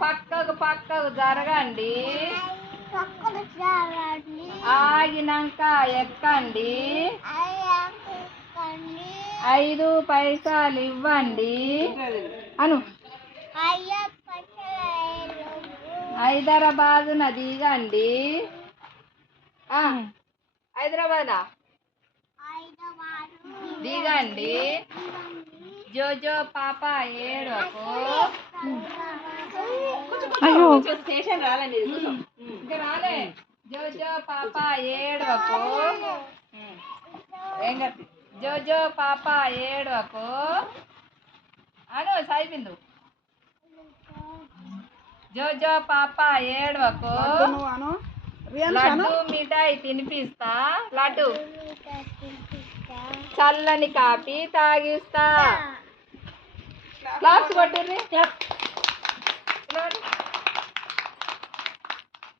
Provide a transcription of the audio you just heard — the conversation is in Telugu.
పక్కకు జరగండి, ఆగినాక ఎక్కండి, 5 పైసలు ఇవ్వండి అను. హైదరాబాదున దిగండి, హైదరాబాద్ దిగండి, జోజో పాప ఏడవకు, స్టేషన్ రాలండి ఇంకా రాలే, జోజో పాప ఏడవకు, జోజో పాప ఏడవకు అను సాయిబిందు, జోజో పాప ఏడవకు, లడ్డు మిఠాయి తినిపిస్తా, లడ్డు చల్లని కాఫీ తాగిస్తా. క్లాప్స్ కొట్టుర్రి.